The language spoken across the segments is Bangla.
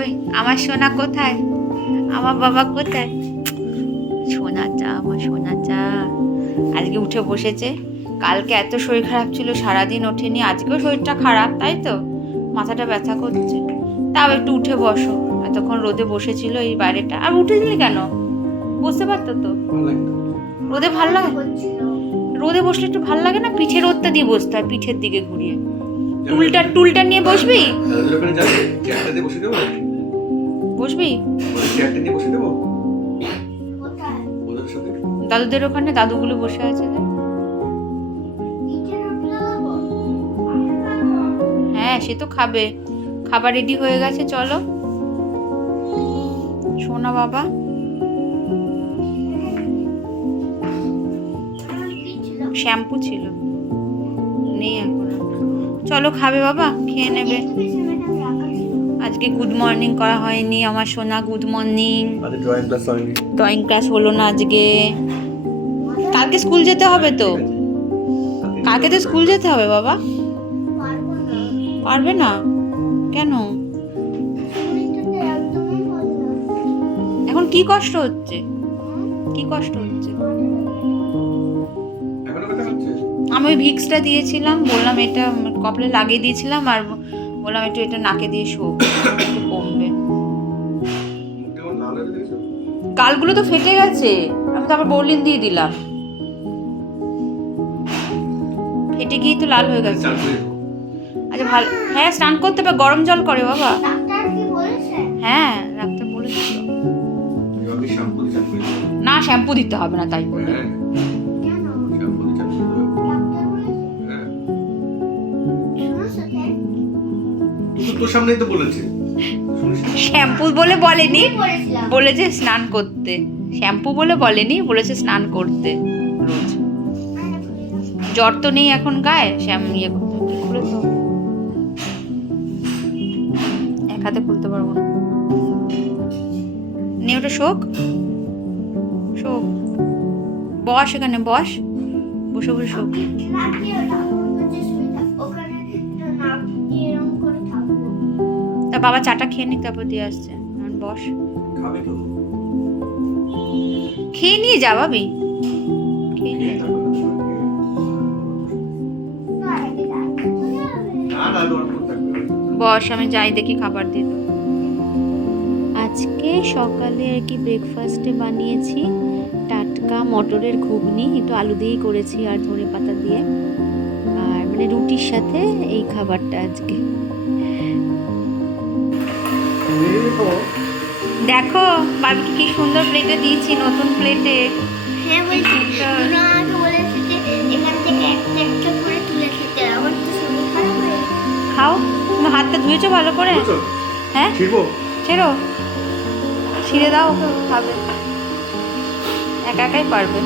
কই? আমার সোনা কোথায়? আমার বাবা কোথায়? সোনা চা আমার সোনা চা। আজকে উঠে বসেছে। কালকে এত শরীর খারাপ ছিল সারাদিন ওঠেনি। আজকেও শরীরটা খারাপ তাই তো? মাথাটা ব্যথা করছে। তাও একটু উঠে বসো। এতক্ষণ রোদে বসেছিল এই বাইরেটা। আর উঠে দিলি কেন? বসতে পারতো তো? রোদে ভালো লাগে? রোদে বসলে একটু ভালো লাগে না? পিঠে রোদটা দিয়ে বসতে হয় পিঠের দিকে ঘুরিয়ে। টুলটা টুলটা নিয়ে বসবি? বসবি? ওই চেয়ারটা দিয়ে বসে দেবো? ওদের সাথে। দাদুদের ওখানে দাদুগুলো বসে আছে। হ্যাঁ সে তো খাবে। খাবার রেডি হয়ে গেছে চলো। শোনা বাবা। শ্যাম্পু ছিল। নেই এখন। চলো খাবে বাবা খেয়ে নেবে। আজকে গুড মর্নিং করা হয়নি আমার সোনা গুড মর্নিং ড্রয়িং ক্লাস হয়নি। ড্রয়িং ক্লাস হলো না আজকে। কালকে স্কুল যেতে হবে তো? কালকে তো স্কুল যেতে হবে বাবা। পারবে না। কেন? এখন কি কষ্ট হচ্ছে? কি কষ্ট হচ্ছে? আমি ওই ভিক্সটা দিয়েছিলাম বললাম এটা কপালে লাগিয়ে দিয়েছিলাম আর বললাম একটু এটা নাকে দিয়ে শোক একটু কমবে। গালগুলো তো ফেটে গেছে আমি তো আবার বর্লিন দিয়ে দিলাম। ফেটে গিয়ে তো লাল হয়ে গেছে। আচ্ছা ভালো হ্যাঁ স্নান করতে হবে গরম জল করে বাবা। ডাক্তার কি বলেছে? হ্যাঁ ডাক্তার বলেছিল। দেবো না শ্যাম্পু দিতে হবে না তাই বলে তোর সামনেই তো বলেছে। শ্যাম্পু বলে বলেনি বলেছে স্নান করতে। শ্যাম্পু বলে বলেনি বলেছে স্নান করতে। রোজ। জ্বর তো নেই এখন গায়ে শ্যাম ইয়ে খুলে তো। এক হাতে খুলতে পারব না। নে ওটা শোক। শোক। বস এখানে বস। বসে বসে শোক। ওখানে বাবা চাটা খেয়ে নিক তারপর দিয়ে আসছে। এখন বস। খেয়ে নিয়ে যা ভাবি। খেয়ে নিয়ে যা। বস আমি যাই দেখি খাবার দেবো। আজকে সকালে আর কি ব্রেকফাস্টে বানিয়েছি। টাটকা মটরের ঘুগনি একটু আলু দিয়েই করেছি আর ধনে পাতা দিয়ে। আর মানে রুটির সাথে এই খাবারটা আজকে। দেখো বাবিকে কি সুন্দর প্লেটে দিয়েছি নতুন প্লেটে হ্যাঁ বলছি আমাকে বলেছে যে এখান থেকে একটা একটা করে তুলে খেতে আমার তো শরীর খারাপ হয়ে খাও তুমি হাতটা ধুয়েছো ভালো করে? হ্যাঁ? ছিড়বো? ছেড়ো। ছিঁড়ে দাও খাবে। একা একাই পারবে।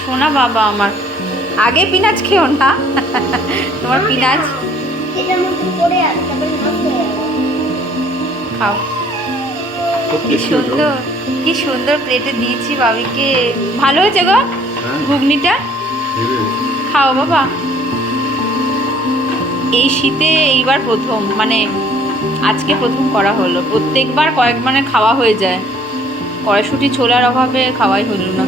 শোনা বাবা আমার। আগে পিনাজ খেও না। তোমার পিনাজ এটার মধ্যে পড়ে আছে তারপরে নষ্ট হয়ে খাও। কি সুন্দর কি সুন্দর প্লেটে দিয়েছি বাবিকে। ভালো হয়েছে গো হ্যাঁ। ঘুগনিটা? খাও বাবা। এই শীতে এইবার প্রথম মানে আজকে প্রথম করা হলো। প্রত্যেকবার কয়েক মানে খাওয়া হয়ে যায়। কড়াইশুটি ছোলার অভাবে খাওয়াই হলো না।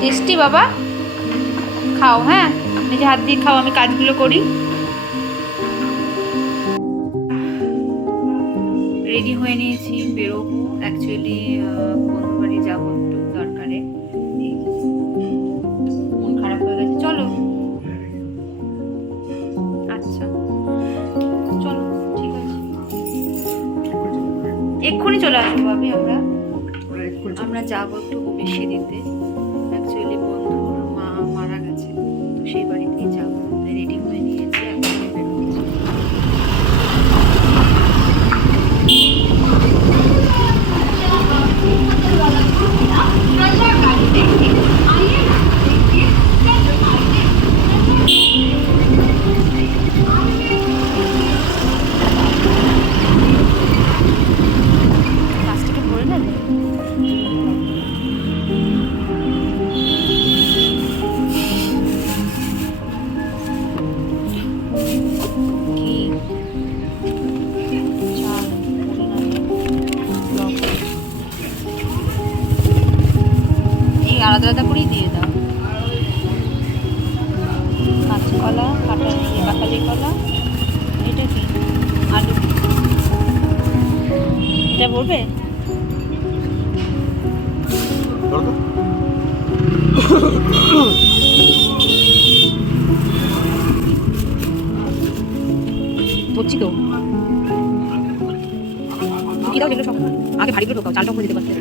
টেস্টি বাবা। খাও হ্যাঁ? আপনি যে হাত দিয়ে খাও আমি কাজগুলো করি। রেডি হয়ে নিয়েছি বেরোবো। অ্যাকচুয়ালি বন্ধু বাড়ি যাব একটু দরকারে। মন খারাপ হয়ে গেছে। চলো। আচ্ছা। চলো ঠিক আছে। এক্ষুনি চলে আসব ভাবি আমরা। আমরা যাব একটু বেশি দিতে। আদা আদা করেই দিয়ে দাও। কাঁচকলা কাটা কাঁঠালি কলা এটা কি? আলু। এটা বলবে ধরো তো। দাও যেগুলো সব? আগে ভারীগুলো ঢোকাও চালটা করে দিতে পারতে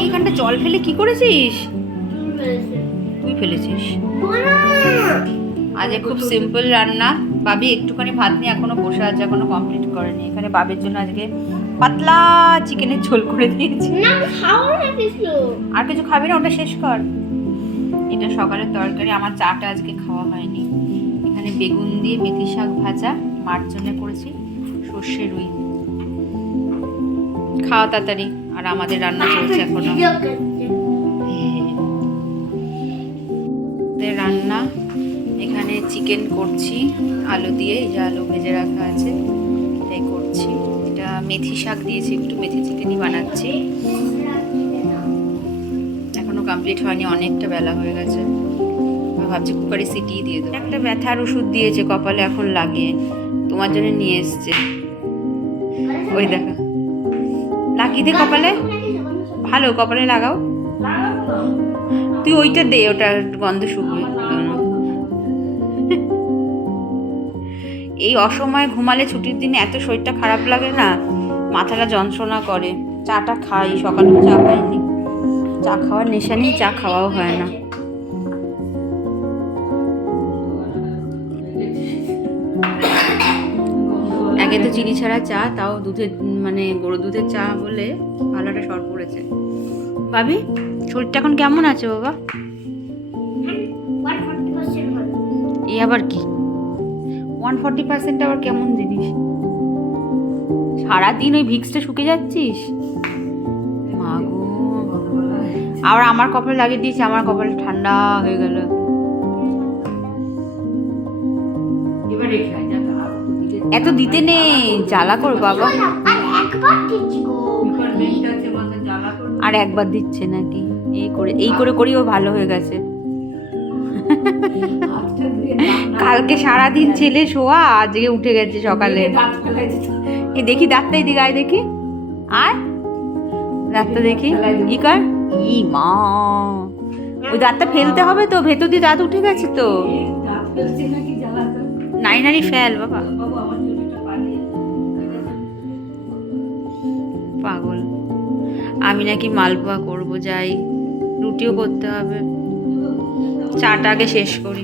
এইখানটা জল ফেলে কি করেছিস? তুই ফেলেছিস? আজকে খুব সিম্পল রান্না। বাবি একটুখানি ভাত নিয়ে এখনও বসে আছে এখনও কমপ্লিট করেনি। এখানে বাবির জন্য আজকে পাতলা চিকেনের ঝোল করে দিয়েছি। আর কিছু খাবি না ওটা শেষ কর। এটা সকালের তরকারি আমার চাটা আজকে খাওয়া হয়নি। এখানে বেগুন দিয়ে মেথি শাক ভাজা। মার জন্য করেছি সর্ষে রুই। খাওয়া তাড়াতাড়ি আর আমাদের রান্না চলছে এখনও। আমাদের রান্না এখানে চিকেন করছি আলু দিয়ে এই যে আলু ভেজে রাখা আছে এটাই করছি। এটা মেথি শাক দিয়েছি একটু মেথি চিকেনই বানাচ্ছি। এখনও কমপ্লিট হয়নি অনেকটা বেলা হয়ে গেছে। ভাবছি কুকারে সিটি দিয়ে দেবো। একটা ব্যথার ওষুধ দিয়েছে কপালে এখন লাগিয়ে তোমার জন্য নিয়ে এসছে। ওই দেখো। লাগিয়ে দে কপালে। ভালো, কপালে লাগাও। তুই ওইটা দে, ওটা গন্ধ শুকবে। এই অসময়ে ঘুমালে ছুটির দিনে এত শরীরটা খারাপ লাগে না, মাথাটা যন্ত্রণা করে। চাটা খাই, সকালে চা খাইনি। চা খাওয়ার নেশা নেই, চা খাওয়াও হয় না। একে তো চিনি ছাড়া চা তাও দুধের মানে গরু দুধের চা বলে ভালো একটা সর পড়েছে। ভাবি শরীরটা এখন কেমন আছে বাবা? এই আবার কি? ওয়ান ফর্টি পার্সেন্ট আবার কেমন জিনিস? সারাদিন ওই ভিক্সটা শুকে যাচ্ছিস? আবার আমার কপালে লাগিয়ে দিয়েছি আমার কপালে ঠান্ডা হয়ে গেল। এত দিতে নেই জ্বালা কর বাবা। আর একবার দিচ্ছে নাকি? এই করে এই করে করেই ও ভালো হয়ে গেছে। কালকে সারাদিন ছেলে শোয়া আজকে উঠে গেছে সকালে। দেখি দাঁতটা এদিকে আয় দেখি। আয়। দাঁতটা দেখি। ই কর। ই মা। ওই দাঁতটা ফেলতে হবে তো ভেতর দিয়ে দাঁত উঠে গেছে তো। নারী নারী ফেল বাবা পাগল। আমি নাকি মালপোয়া করব, যাই। রুটিও করতে হবে। চাটা আগে শেষ করি।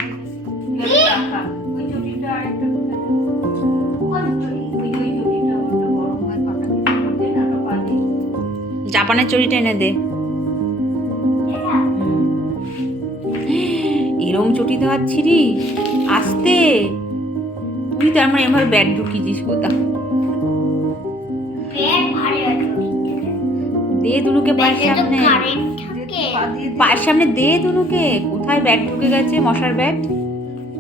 জাপানের চড়িটা এনে দে। এরম চটি দেওয়ার ছিরি আসতে। তুই তার মানে এভাবে ব্যাট ঢুকিয়েছিস কোথা দে দুনুকে পায়ের সামনে। পায়ের সামনে দে দুনুকে। কোথায় ব্যাট ঢুকে গেছে? মশার ব্যাট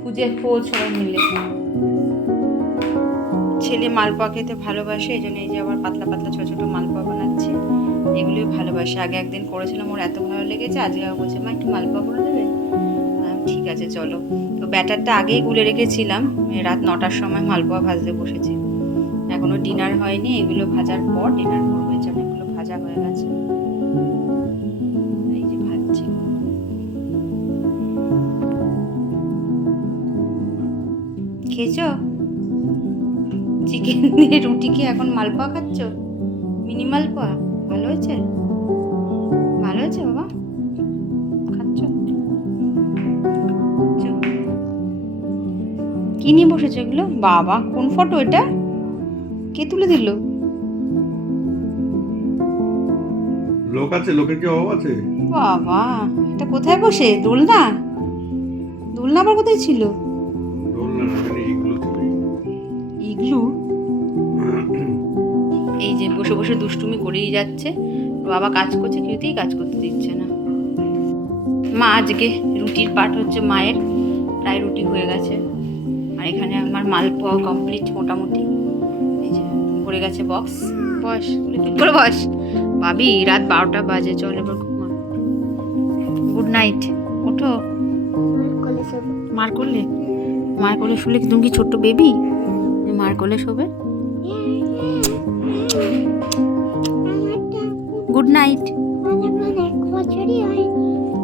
খুঁজে খোঁজ সবাই মিলে। ছেলে মালপোয়া খেতে ভালোবাসে এই জন্য এই যে আবার পাতলা পাতলা ছোট ছোট মালপোয়া বানাচ্ছে। এগুলোই ভালোবাসে। আগে একদিন করেছিলাম ওর এত ভালো লেগেছে আজকে বলছে মা একটু মালপোয়া করে দেবে? ঠিক আছে চলো। তো ব্যাটারটা আগেই গুলে রেখেছিলাম। রাত নটার সময় মালপোয়া ভাজতে বসেছি। এখনও ডিনার হয়নি। এগুলো ভাজার পর ডিনার করব এগুলো ভাজা হয়ে গেছে। এই যে ভাজছি। খেয়েছো? চিকেন দিয়ে রুটি কি এখন মালপোয়া খাচ্ছ? মিনি মালপোয়া ভালো হয়েছে? ভালো হয়েছে বাবা? খাচ্ছ? কি নিয়ে বসেছো এগুলো? বাবা, কোন ফটো এটা? কে তুলে দিল? লোক আছে লোকের কি অভাব আছে? বাবা এটা কোথায় বসে? দোলনা? দোলনা আবার কোথায় ছিল? রোল না এখানে এইগুলো চলে ইগলু? এই যে বসে বসে দুষ্টুমি করেই যাচ্ছে। বাবা কাজ করছে কিছুতেই কাজ করতে দিচ্ছে না। মা আজকে রুটির পাট হচ্ছে মায়ের প্রায় রুটি হয়ে গেছে। আর এখানে আমার মালপোয়া কমপ্লিট মোটামুটি। এই যে পড়ে গেছে বক্স বস করে বস। ভাবি, রাত বারোটা বাজে, চল এবার ঘুমা। গুড নাইট ওঠো। মার করলে মার করলে শুলে তুমি কি ছোট্ট বেবি মার করলে শোবে? গুড নাইট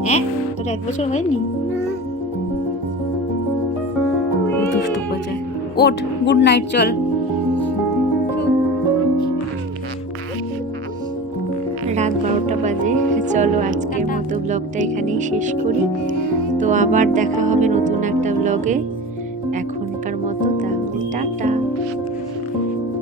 হ্যাঁ তোর এক বছর হয়নি? দুষ্টু বাজায় ওঠ গুড নাইট চল। চলো আজকের মতো ব্লগটা এখানেই শেষ করি। তো আবার দেখা হবে নতুন একটা ব্লগে।